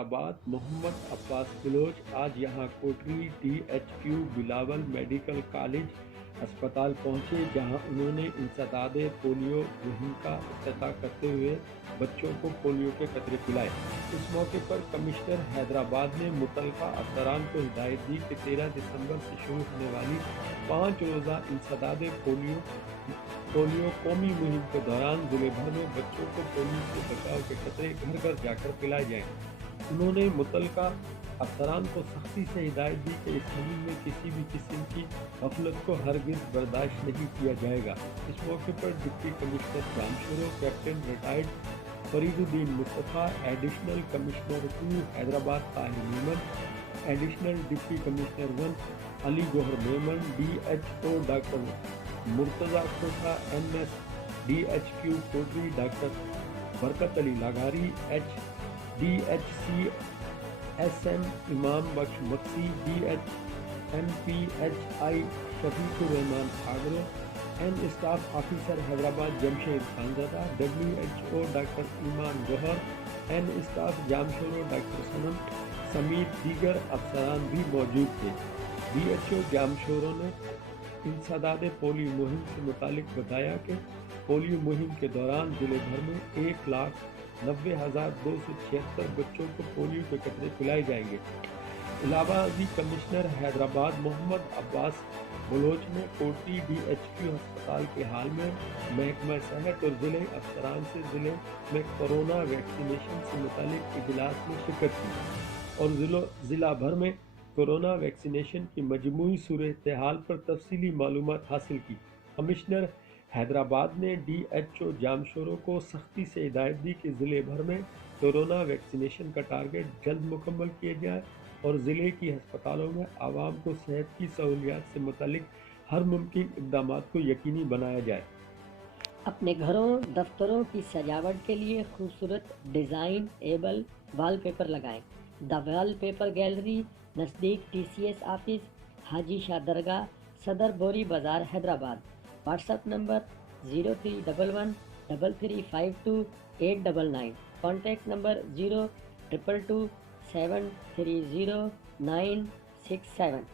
حیدرآباد محمد عباس بلوچ آج یہاں Kotri DHQ Bilawal medical college اسپتال پہنچے، جہاں انہوں نے انسداد پولیو مہم کا افتتاح کرتے ہوئے بچوں کو پولیو کے قطرے پلائے۔ اس موقع پر کمشنر حیدرآباد نے متعلقہ افسران کو ہدایت دی کہ 13 دسمبر سے شروع ہونے والی 5 روزہ انسداد پولیو قومی مہم کے دوران ضلع بھر میں بچوں کو پولیو سے بچاؤ کے قطرے گھر گھر جا کر پلائے جائیں۔ انہوں نے متعلقہ افسران کو سختی سے ہدایت دی کہ اس مہم میں کسی بھی قسم کی غفلت کو ہرگز برداشت نہیں کیا جائے گا۔ اس موقع پر deputy commissioner Jamshoro captain retired Fariduddin Mustafa, additional commissioner 2 Hyderabad Tahir Memon, additional deputy commissioner 1 Ali Gohar Memon, DHO doctor Murtaza Khosa, MS DHQ Kotri doctor Barkat Ali لاگاری، DHC SM Imam Bakhsh mixie, DHMPHI Shafiq Rahman Agro, staff officer Hyderabad Jamshed Khanzada, WHO doctor ایمان گوہر، اسٹاف جامشورو ڈاکٹر صنم سمیت دیگر افسران بھی موجود تھے۔ DHO جامشورو نے انسداد پولیو مہم سے متعلق بتایا کہ پولیو مہم کے دوران ضلع بھر میں 1,90,276 بچوں کو پولیو کے قطرے پلائے جائیں گے۔ علاوہ ازیں کمشنر حیدرآباد محمد عباس بلوچ نے کوٹری DHQ ہسپتال کے حال میں محکمہ صحت اور ضلع افسران سے ضلع میں کورونا ویکسینیشن سے متعلق اجلاس میں شرکت کی اور ضلع بھر میں کورونا ویکسینیشن کی مجموعی صورتحال پر تفصیلی معلومات حاصل کی۔ کمشنر حیدرآباد نے DHO جامشورو کو سختی سے ہدایت دی کہ ضلع بھر میں کورونا ویکسینیشن کا ٹارگٹ جلد مکمل کیا جائے اور ضلع کی ہسپتالوں میں عوام کو صحت کی سہولیات سے متعلق ہر ممکن اقدامات کو یقینی بنایا جائے۔ اپنے گھروں دفتروں کی سجاوٹ کے لیے خوبصورت ڈیزائن ایبل وال پیپر لگائیں۔ دا وال پیپر گیلری، نزدیک TCS آفس، حاجی شاہ درگاہ، صدر بوری بازار، Hyderabad. What's app number 0311335289، contact number 02227300967۔